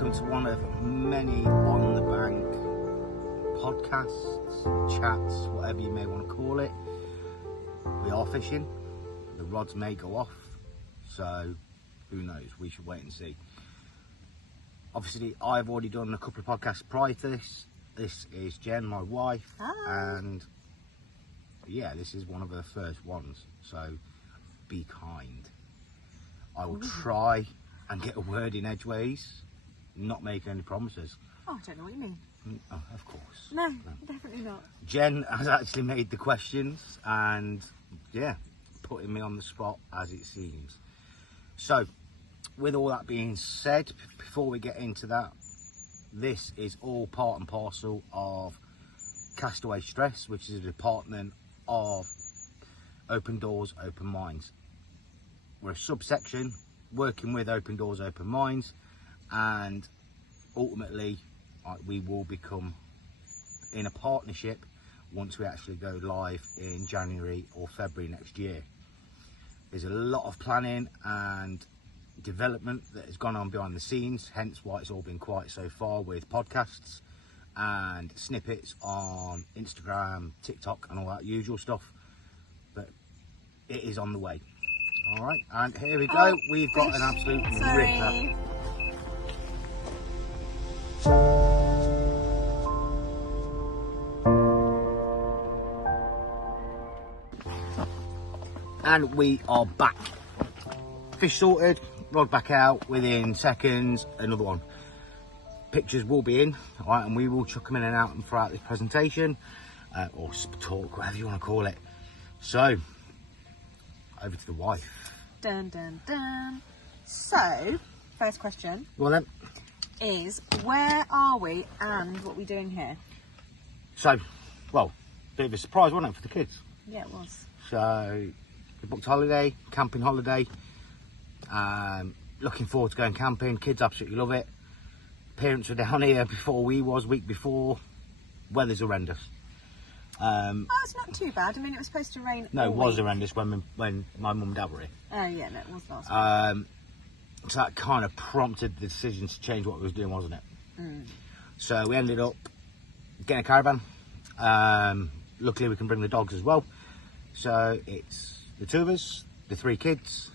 welcome to one of many on the bank podcasts, chats, whatever you may want to call it. We are fishing, the rods may go off, so who knows, we should wait and see. Obviously I've already done a couple of podcasts prior to this. This is Jen, my wife. Hi. And yeah, this is one of her first ones, so be kind. I will try and get a word in edgeways, not make any promises. Oh, I don't know what you mean. Oh, of course. No, definitely not. Jen has actually made the questions and, yeah, putting me on the spot as it seems. So, with all that being said, before we get into that, this is all part and parcel of Castaway Stess, which is a department of Open Doors, Open Minds. We're a subsection working with Open Doors, Open Minds, and ultimately we will become in a partnership once we actually go live in January or February next year. There's a lot of planning and development that has gone on behind the scenes, hence why it's all been quiet so far with podcasts and snippets on Instagram, TikTok and all that usual stuff, but it is on the way. All right, and here we go. We've got an absolute ripper. And we are back. Fish sorted, rod back out within seconds, another one. Pictures will be in, all right, and we will chuck them in and out and throughout this presentation, or talk, whatever you want to call it. So, over to the wife. Dun, dun, dun. So, first question Well then, is, where are we and what are we doing here? so, well, bit of a surprise, wasn't it, for the kids? Yeah, it was. So, we booked holiday, camping holiday. Looking forward to going camping. Kids absolutely love it. Parents were down here before we was, week before. Weather's horrendous. Oh, it's not too bad. I mean, it was supposed to rain. No, it was week. horrendous when my mum and dad were here. Oh, yeah, no, it was last week. So that kind of prompted the decision to change what we was doing, wasn't it? Mm. So we ended up getting a caravan. Luckily we can bring the dogs as well. So it's the two of us, the three kids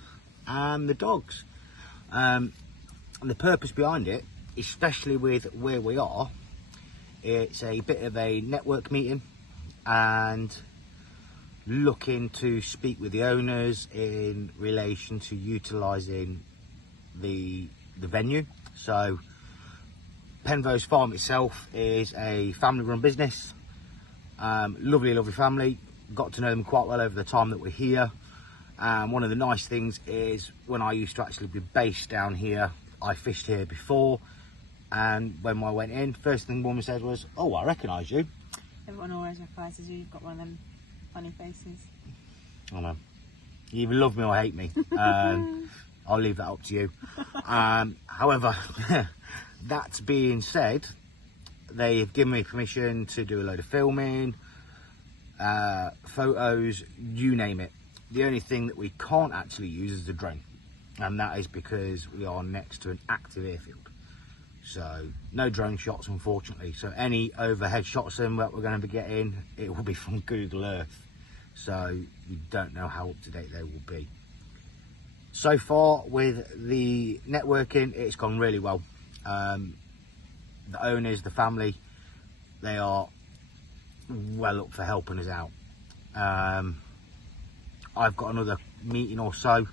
and the dogs. And the purpose behind it, especially with where we are, it's a bit of a network meeting and looking to speak with the owners in relation to utilising the venue. So Penrose Farm itself is a family run business. Lovely family, got to know them quite well over the time that we're here. One of the nice things is when I used to actually be based down here, I fished here before, and when I went in, first thing the woman said was, "Oh, I recognise you." Everyone always recognises you. You've got one of them funny faces. I know. You either love me or hate me. I'll leave that up to you. However, that being said, they've given me permission to do a load of filming, photos, you name it. The only thing that we can't actually use is the drone, and that is because we are next to an active airfield. So no drone shots, unfortunately. So any overhead shots that we're going to be getting, it will be from Google Earth. So we don't know how up to date they will be. So far with the networking, it's gone really well. The owners, the family, they are well up for helping us out. I've got another meeting or so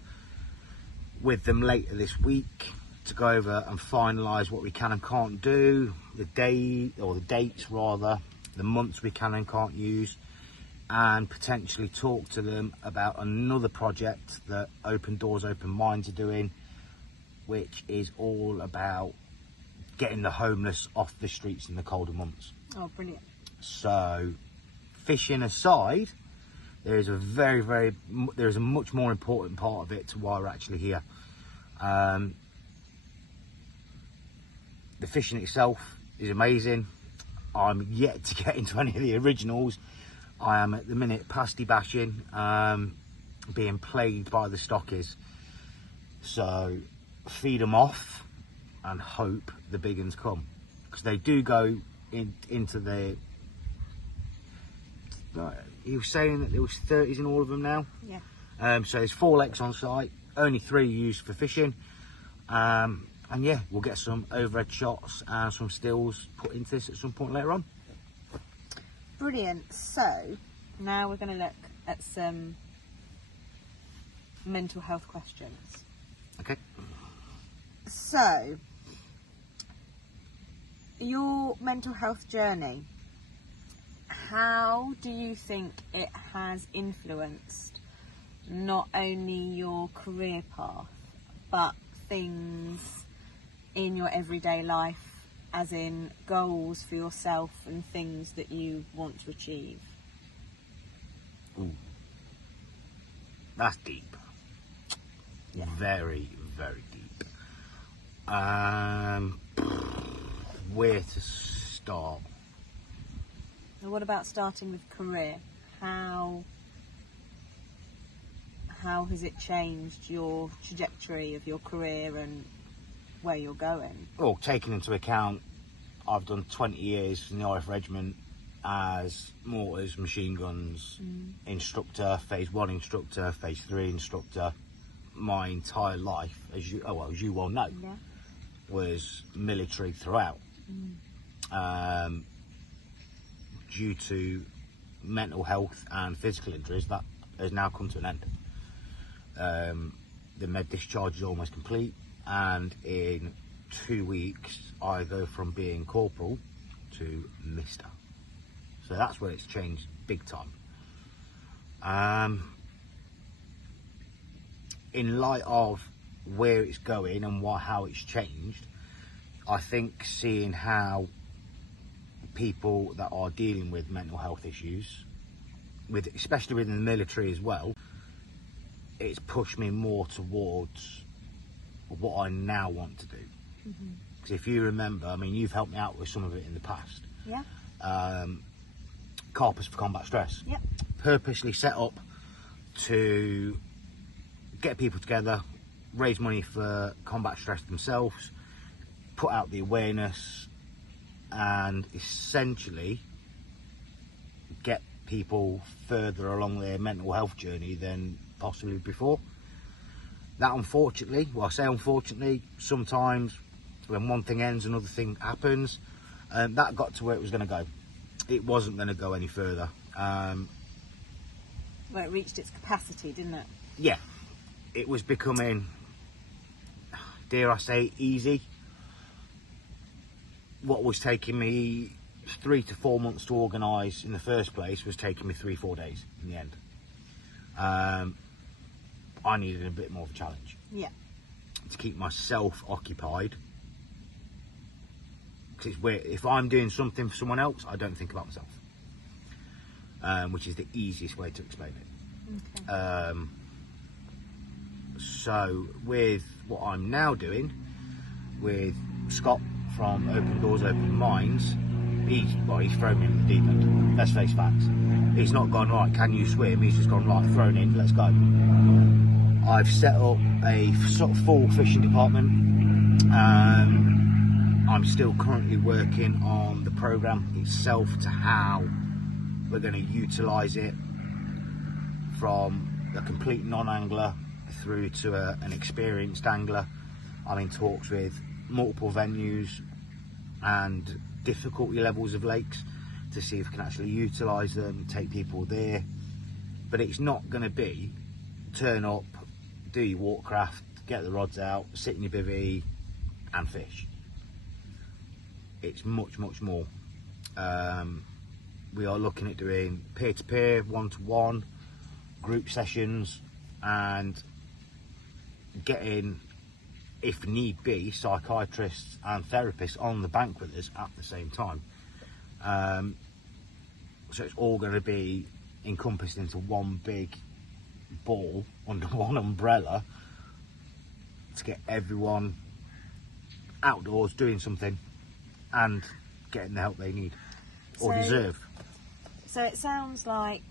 with them later this week to go over and finalise what we can and can't do, the day or the dates rather, the months we can and can't use, and potentially talk to them about another project that Open Doors, Open Minds are doing, which is all about getting the homeless off the streets in the colder months. Oh, brilliant. So, fishing aside, there is a much more important part of it to why we're actually here. The fishing itself is amazing. I'm yet to get into any of the originals. I am at the minute pasty bashing, being plagued by the stockies. So feed them off, and hope the big ones come, because they do go into the. He was saying that there was 30s in all of them now. Yeah. So there's 4 lakes on site, only 3 used for fishing. And yeah, we'll get some overhead shots and some stills put into this at some point later on. Brilliant. So now we're going to look at some mental health questions. Okay. So, your mental health journey, how do you think it has influenced not only your career path, but things in your everyday life, as in goals for yourself and things that you want to achieve? Ooh. That's deep. Yeah. Very, very deep. Where to start? And what about starting with career? How has it changed your trajectory of your career and where you're going? Well, taking into account, I've done 20 years in the RF Regiment as mortars, machine guns instructor, phase 1 instructor, phase 3 instructor. My entire life, as you well know, Yeah. was military throughout. Due to mental health and physical injuries, that has now come to an end. The med discharge is almost complete, and in 2 weeks I go from being corporal to mister. So that's where it's changed big time. In light of where it's going and how it's changed, I think seeing how people that are dealing with mental health issues, especially within the military as well, it's pushed me more towards what I now want to do. Because if you remember, I mean, you've helped me out with some of it in the past. Yeah. Carpers for Combat Stress. Yep. Purposely set up to get people together, raise money for combat stress themselves, put out the awareness, and essentially get people further along their mental health journey than possibly before. That, unfortunately, well, I say unfortunately, sometimes when one thing ends, another thing happens. That got to where it was going to go. It wasn't going to go any further. Well, it reached its capacity, didn't it? Yeah, it was becoming, dare I say, easy. What was taking me 3 to 4 months to organise in the first place was taking me 3-4 days in the end. I needed a bit more of a challenge. Yeah. To keep myself occupied. Because if I'm doing something for someone else, I don't think about myself. Which is the easiest way to explain it. Okay. So with what I'm now doing with Scott from Open Doors, Open Minds, he's thrown me in the deep end. Let's face facts. He's not gone, right, can you swim? He's just gone, right, thrown in, let's go. I've set up a sort of full fishing department. I'm still currently working on the programme itself to how we're going to utilise it from a complete non-angler through to an experienced angler. I'm in talks with multiple venues and difficulty levels of lakes to see if we can actually utilise them, take people there. But it's not going to be turn up, do your watercraft, get the rods out, sit in your bivvy and fish. It's much, much more. We are looking at doing peer-to-peer, one-to-one, group sessions, and getting, if need be, psychiatrists and therapists on the bank with us at the same time. So it's all going to be encompassed into one big ball under one umbrella to get everyone outdoors doing something and getting the help they need or deserve. So it sounds like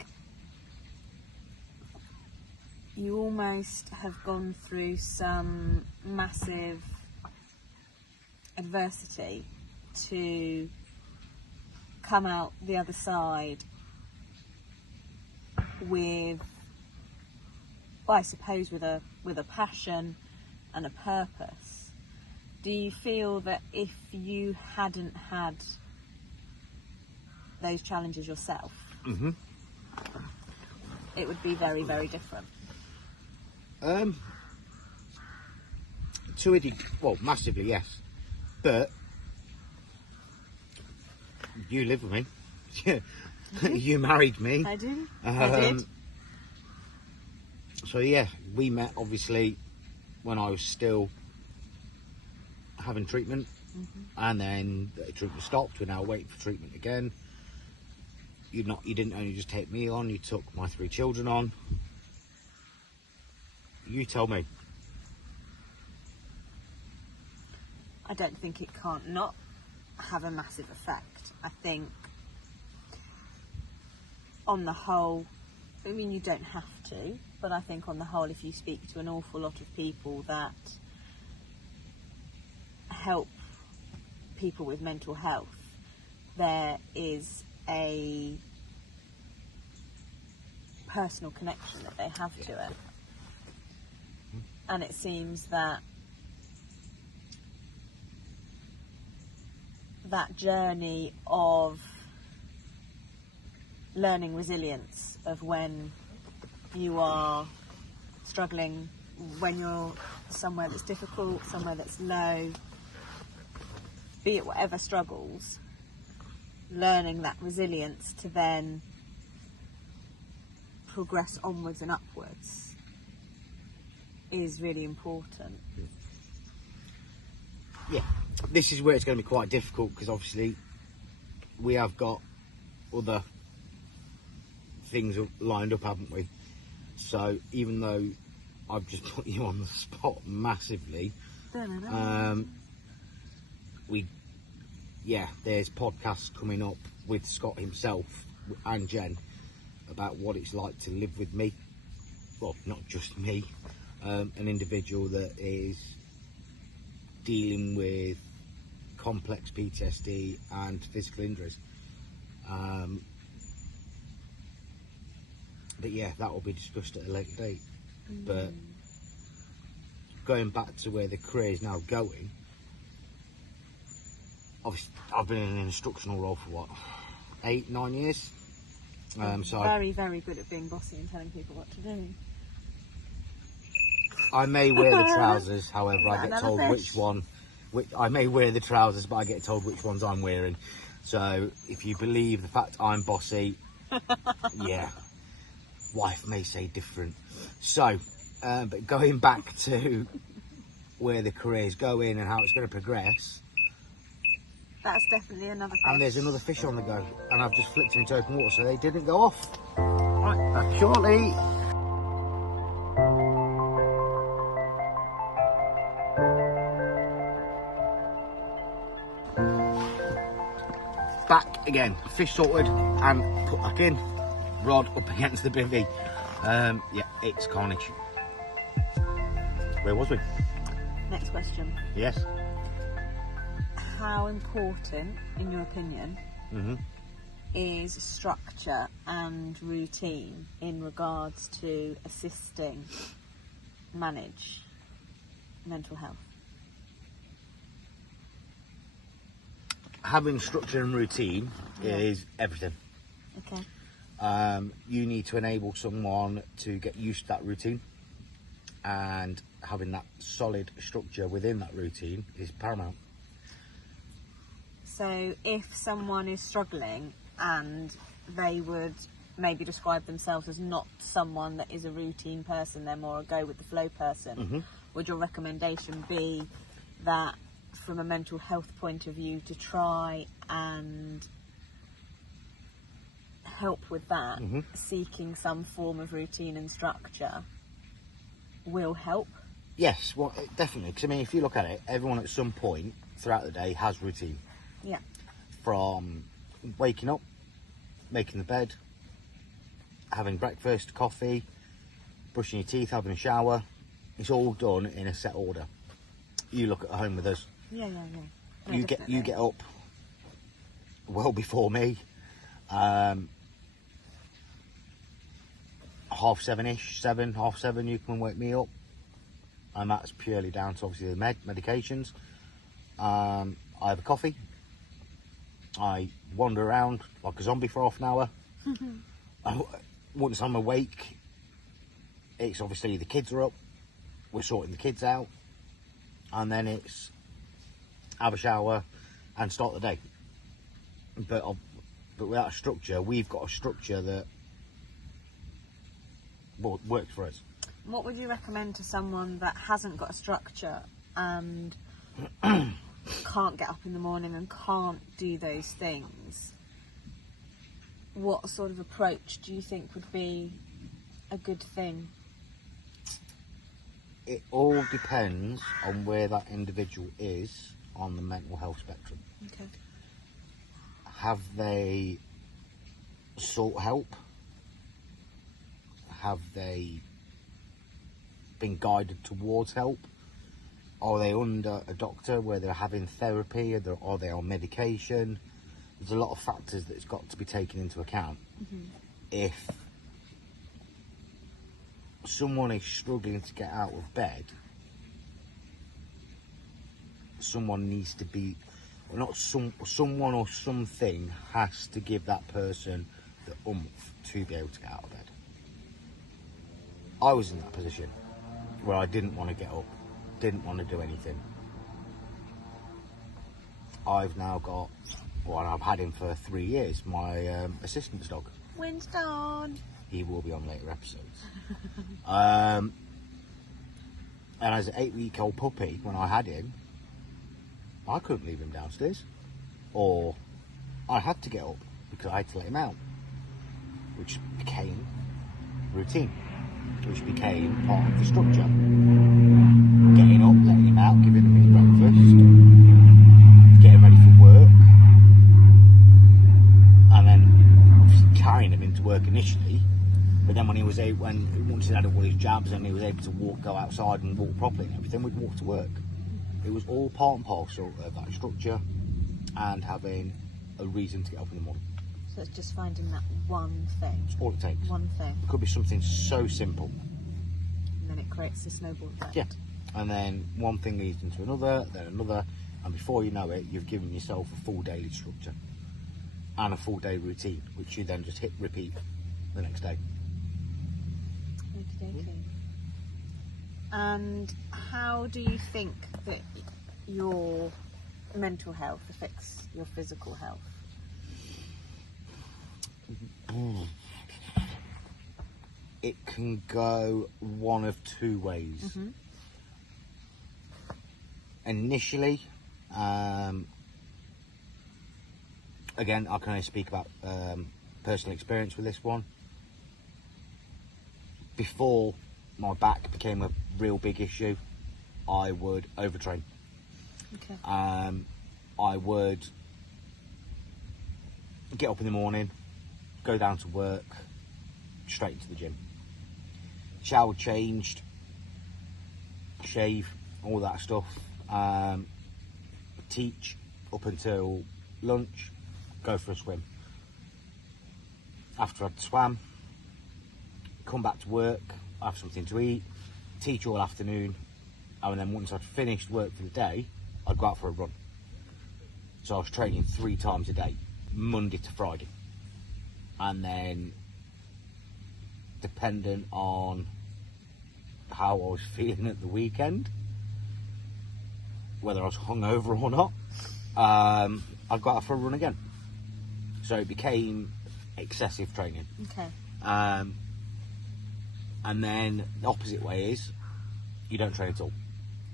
you almost have gone through some massive adversity to come out the other side with, well, I suppose with a passion and a purpose. Do you feel that if you hadn't had those challenges yourself, it would be very, very different? To a well, massively, yes. But you live with me. You married me. I do. I did. So yeah, we met obviously when I was still having treatment, and then the treatment stopped. We're now waiting for treatment again. You didn't only just take me on, you took my 3 children on. You tell me. I don't think it can't not have a massive effect. I think on the whole, I mean, you don't have to, but I think on the whole, if you speak to an awful lot of people that help people with mental health, there is a personal connection that they have to it. And it seems that that journey of learning resilience, of when you are struggling, when you're somewhere that's difficult, somewhere that's low, be it whatever struggles, learning that resilience to then progress onwards and upwards is really important. Yeah, this is where it's going to be quite difficult, because obviously we have got other things lined up, haven't we? So even though I've just put you on the spot massively, there's podcasts coming up with Scott himself and Jen about what it's like to live with me. Well, not just me, an individual that is dealing with complex PTSD and physical injuries. But yeah, that will be discussed at a later date. But going back to where the career is now going, obviously I've been in an instructional role for what, 8-9 years. So very, very good at being bossy and telling people what to do. I may wear the trousers, however, I get told which one. I may wear the trousers, but I get told which ones I'm wearing. So if you believe the fact I'm bossy, yeah, wife may say different. So, but going back to where the career is going and how it's going to progress. That's definitely another fish. And there's another fish on the go, and I've just flicked them into open water, so they didn't go off. Right, back shortly. Back again, fish sorted and put back in. Rod up against the bivvy. Yeah, it's carnage. Where was we? Next question. Yes. How important, in your opinion, is structure and routine in regards to assisting manage mental health? Having structure and routine is everything. Okay. You need to enable someone to get used to that routine, and having that solid structure within that routine is paramount. So if someone is struggling and they would maybe describe themselves as not someone that is a routine person, they're more a go with the flow person, would your recommendation be that from a mental health point of view to try and help with that, seeking some form of routine and structure will help? Yes, well, definitely, because I mean, if you look at it, everyone at some point throughout the day has routine. Yeah. From waking up, making the bed, having breakfast, coffee, brushing your teeth, having a shower, it's all done in a set order. You look at home with us. Yeah. you definitely. get up well before me. 7:30-ish, 7:30, you can wake me up, and that's purely down to obviously the medications. I have a coffee. I wander around like a zombie for half an hour. Once I'm awake, it's obviously the kids are up, we're sorting the kids out, and then it's have a shower and start the day. But without a structure, we've got a structure that works for us. What would you recommend to someone that hasn't got a structure and can't get up in the morning and can't do those things? What sort of approach do you think would be a good thing? It all depends on where that individual is on the mental health spectrum. Okay. Have they sought help? Have they been guided towards help? Are they under a doctor where they're having therapy? Are they on medication? There's a lot of factors that's got to be taken into account. Mm-hmm. If someone is struggling to get out of bed, someone needs to be, someone or something has to give that person the oomph to be able to get out of bed. I was in that position where I didn't want to get up, didn't want to do anything. I've now got, well, I've had him for 3 years, my assistant's dog. Winston. He will be on later episodes. And as an 8-week-old puppy, when I had him, I couldn't leave him downstairs, or I had to get up because I had to let him out, which became routine, which became part of the structure. Getting up, letting him out, giving him his breakfast, getting ready for work, and then obviously carrying him into work initially. But then when he was once he had all his jabs and he was able to go outside and walk properly and everything, we'd walk to work. It was all part and parcel of that structure and having a reason to get up in the morning. So it's just finding that one thing. That's all it takes. One thing. It could be something so simple. And then it creates a snowball effect. Yeah. And then one thing leads into another, then another, and before you know it, you've given yourself a full daily structure and a full day routine, which you then just hit repeat the next day. Okay. And how do you think that your mental health affects your physical health? It can go one of two ways. Mm-hmm. Initially, again, I can only speak about personal experience with this one. Before my back became a real big issue, I would overtrain. Okay. I would get up in the morning, go down to work, straight into the gym. Shower, changed, shave, all that stuff. Teach up until lunch, go for a swim. After I'd swam, come back to work, have something to eat, teach all afternoon, and then once I'd finished work for the day, I'd go out for a run. So I was training 3 times a day, Monday to Friday. And then, dependent on how I was feeling at the weekend, whether I was hungover or not, I'd go out for a run again. So it became excessive training. Okay. And then the opposite way is you don't train at all.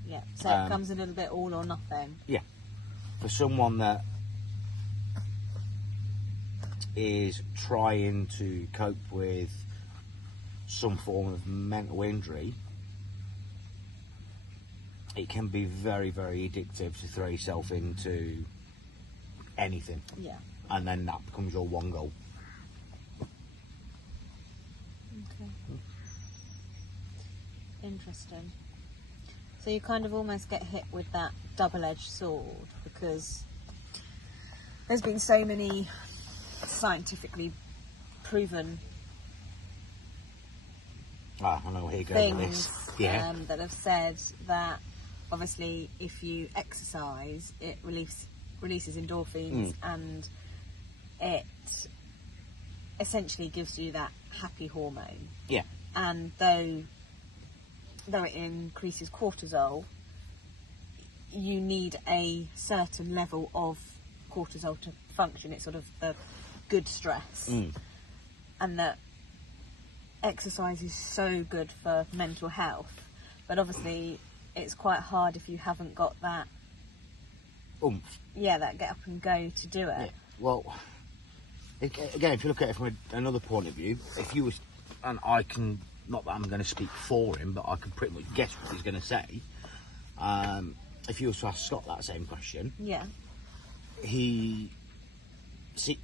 Yeah. So it comes a little bit all or nothing. Yeah. For someone that is trying to cope with some form of mental injury, it can be very, very addictive to throw yourself into anything. Yeah. And then that becomes your one goal. Okay. Interesting. So you kind of almost get hit with that double-edged sword, because there's been so many scientifically proven I know here you go with things this. Yeah. that have said that obviously if you exercise, it releases endorphins, and it essentially gives you that happy hormone. Yeah. And though it increases cortisol, you need a certain level of cortisol to function. It's sort of the good stress. And that exercise is so good for mental health, but obviously it's quite hard if you haven't got that that get up and go to do it. Yeah. Well, again, if you look at it from another point of view, if you was, and I can, not that I'm going to speak for him, but I can pretty much guess what he's going to say. If you was to ask Scott that same question, he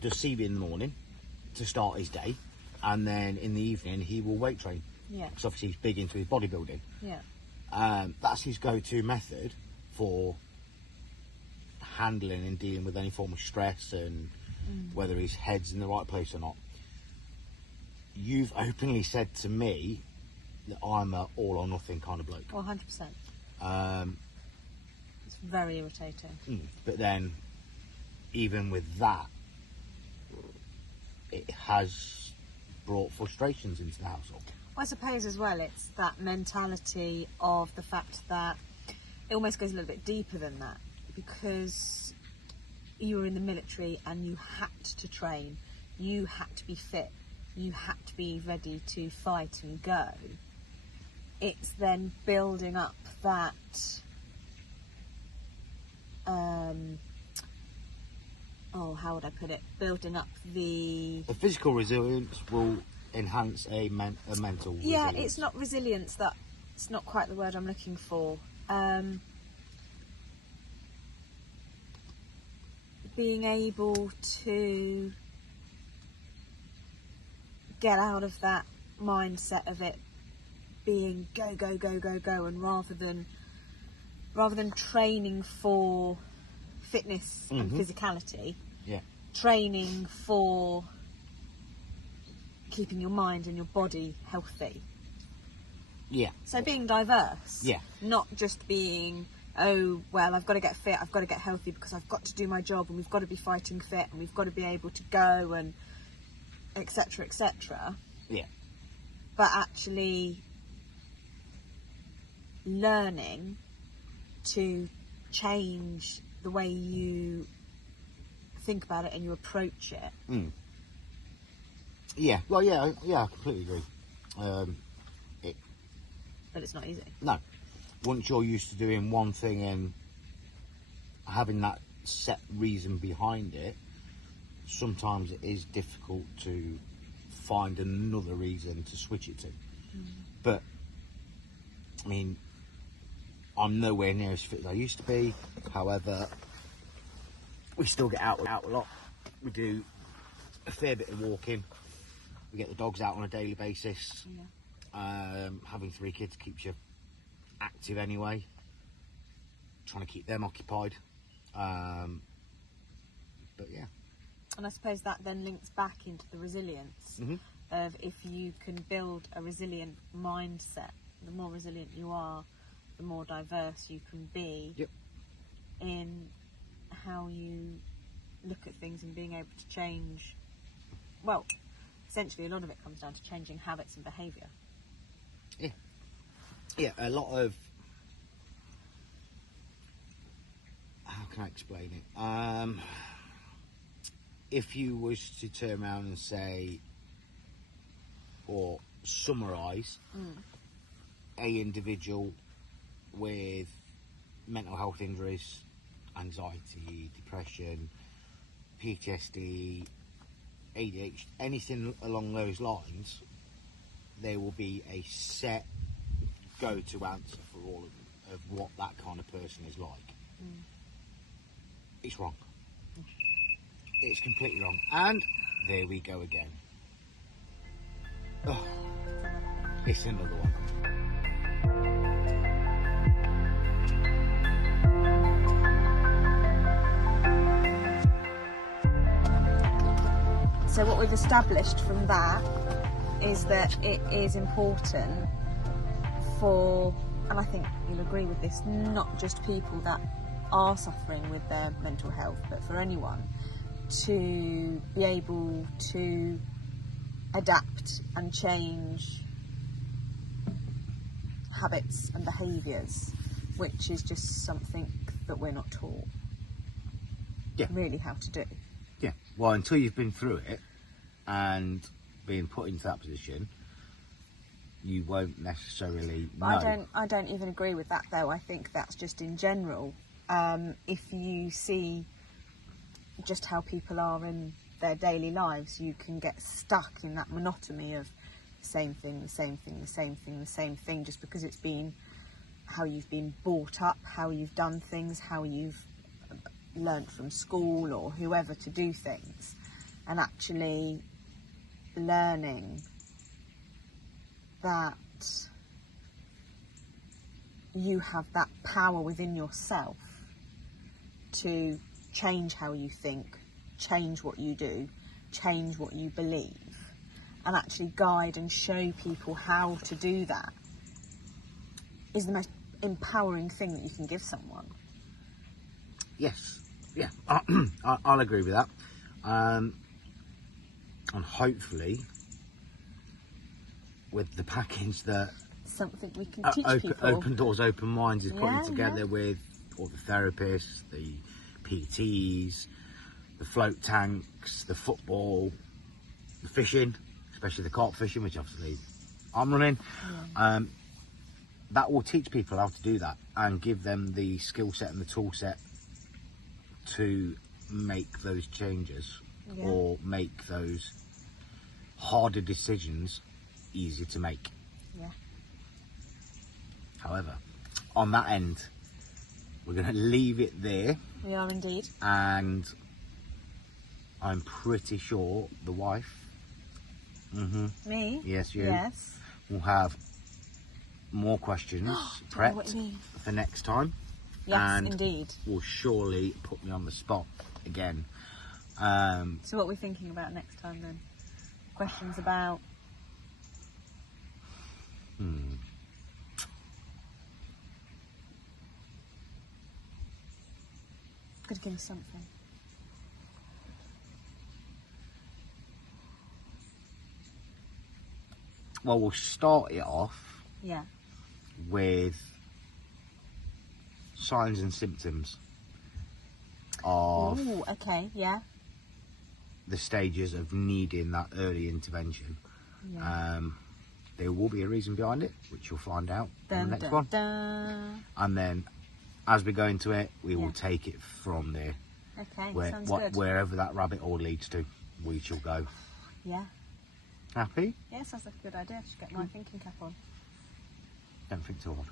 does CV in the morning to start his day, and then in the evening he will weight train. Yeah. Because obviously he's big into his bodybuilding. Yeah. That's his go-to method for handling and dealing with any form of stress, and whether his head's in the right place or not. You've openly said to me that I'm a all or nothing kind of bloke. 100%. It's very irritating. But then, even with that, it has brought frustrations into the household. Well, I suppose as well it's that mentality of the fact that it almost goes a little bit deeper than that, because you were in the military and you had to train, you had to be fit, you had to be ready to fight and go. It's then building up that how would I put it? Building up the physical resilience will enhance a mental resilience. Yeah, it's not resilience, that's not quite the word I'm looking for. Being able to get out of that mindset of it being go, go, go, go, go, and rather than training for fitness and physicality, training for keeping your mind and your body healthy. Yeah. So being diverse. Yeah. Not just being, oh, well, I've got to get fit, I've got to get healthy because I've got to do my job, and we've got to be fighting fit, and we've got to be able to go, and etc., etc. Yeah. But actually learning to change the way you think about it and you approach it. Yeah, well, yeah, I completely agree. But it's not easy. No. Once you're used to doing one thing and having that set reason behind it, sometimes it is difficult to find another reason to switch it to. But, I mean, I'm nowhere near as fit as I used to be. However, we still get out a lot. We do a fair bit of walking. We get the dogs out on a daily basis. Having 3 kids keeps you active anyway. Trying to keep them occupied. But yeah. And I suppose that then links back into the resilience of, if you can build a resilient mindset, the more resilient you are, the more diverse you can be in how you look at things and being able to change. Well, essentially a lot of it comes down to changing habits and behaviour. Yeah, a lot of, how can I explain it? If you was to turn around and say, or summarise a individual with mental health injuries, anxiety, depression, PTSD, ADHD, anything along those lines, there will be a set go-to answer for all of what that kind of person is like. It's wrong. It's completely wrong. And there we go again. Oh, it's another one. So what we've established from that is that it is important for, and I think you'll agree with this, not just people that are suffering with their mental health, but for anyone, to be able to adapt and change habits and behaviours, which is just something that we're not taught really how to do. Yeah, well, until you've been through it and being put into that position, you won't necessarily know. I don't even agree with that, though. I think that's just in general. If you see just how people are in their daily lives, you can get stuck in that monotony of the same thing, the same thing, the same thing, the same thing, just because it's been how you've been brought up, how you've done things, how you've learnt from school or whoever to do things, and actually learning that you have that power within yourself to change how you think, change what you do, change what you believe, and actually guide and show people how to do that is the most empowering thing that you can give someone. Yes, yeah, I'll agree with that. And hopefully, with the package that something we can teach people. Open Doors, Open Minds is putting together with all the therapists, the PTs, the float tanks, the football, the fishing, especially the carp fishing, which obviously I'm running. That will teach people how to do that and give them the skill set and the tool set to make those changes or make those harder decisions easier to make. Yeah. However, on that end, we're going to leave it there. We are indeed. And I'm pretty sure the wife, me? yes, you, yes, will have more questions prepped for next time. Yes, and indeed. Will surely put me on the spot again. So what are we thinking about next time then? Questions about? Could give us something. Well, we'll start it off with signs and symptoms of the stages of needing that early intervention. There will be a reason behind it, which you'll find out in the next one. And then as we go into it, we will take it from there. Okay, sounds good. Wherever that rabbit hole leads to, we shall go. Yeah. Happy? Yeah, sounds like a good idea. I should get my thinking cap on. Don't think too hard.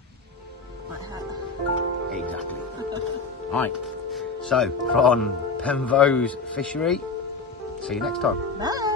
Might hurt. Exactly. Right. So, from Penvose Fishery, see you next time. Bye.